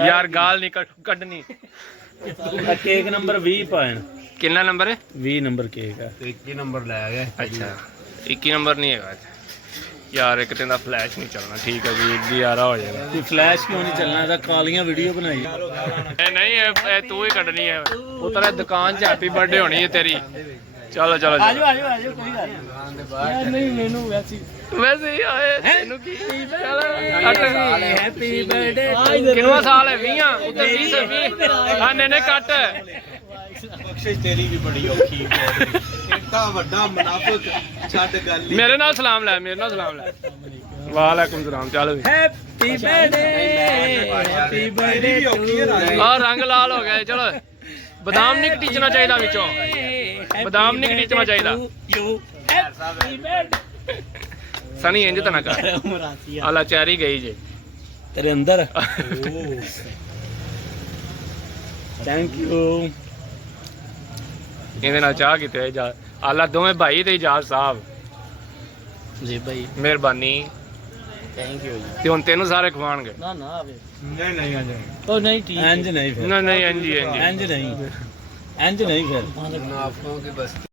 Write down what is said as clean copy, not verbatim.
यार गाल नहीं कटनी। केक नंबर 20 पाइन कितना नंबर है? 20 नंबर केक है। 21 नंबर लै गए। अच्छा 21 नंबर नहीं है यार, एक दिन फ्लैश नहीं चलना। ठीक है जी, इड्ली आ रहा हो जाएगा। फ्लैश क्यों नहीं चलना? था कालियां वीडियो बनाई नहीं है तू ही कटनी है। उतर दुकान च हैप्पी बर्थडे होनी है तेरी। चलो चलो आजो आजो आजो कोई गल नहीं। नहीं मेनू वैसे ही आए तेनू की हैप्पी बर्थडे किनवा साल है? 20 उधर 20 हां ने कट बख्शिश तेरी भी बड़ी औखी इतना बड़ा मुनाफिक छੱਡ गल। मेरे नाल सलाम ले, मेरे नाल सलाम ले। वालेकुम सलाम। चलो हैप्पी बर्थडे हैप्पी बर्थडे। और रंग लाल हो गया। चलो बादाम नहीं कटीचना चाहिए विचों, बादाम नहीं कटीचना चाहिए। सनी इंज तो ना कर। आला चैरी गई जे तेरे अंदर। Thank you. ਇਹਦੇ ਨਾਲ ਚਾਹ ਕਿਤੇ ਆਲਾ ਦੋਵੇਂ ਭਾਈ ਤੇ ਇਜਾਜ਼ ਸਾਹਿਬ ਜੀ ਭਾਈ ਮਿਹਰਬਾਨੀ। ਥੈਂਕ ਯੂ ਜੀ। ਤੇ ਹੁਣ ਤੈਨੂੰ ਸਾਰੇ ਖਵਾਣਗੇ? ਨਾ ਨਾ ਆਵੇ नहीं नहीं आ ਉਹ ਨਹੀਂ ਠੀਕ ਇੰਜ ਨਹੀਂ ਫਿਰ ਨਹੀਂ ਨਹੀਂ ਇੰਜ ਹੀ ਇੰਜ ਨਹੀਂ ਇੰਜ ਨਹੀਂ ਫਿਰ मुनाफों की बस्ती।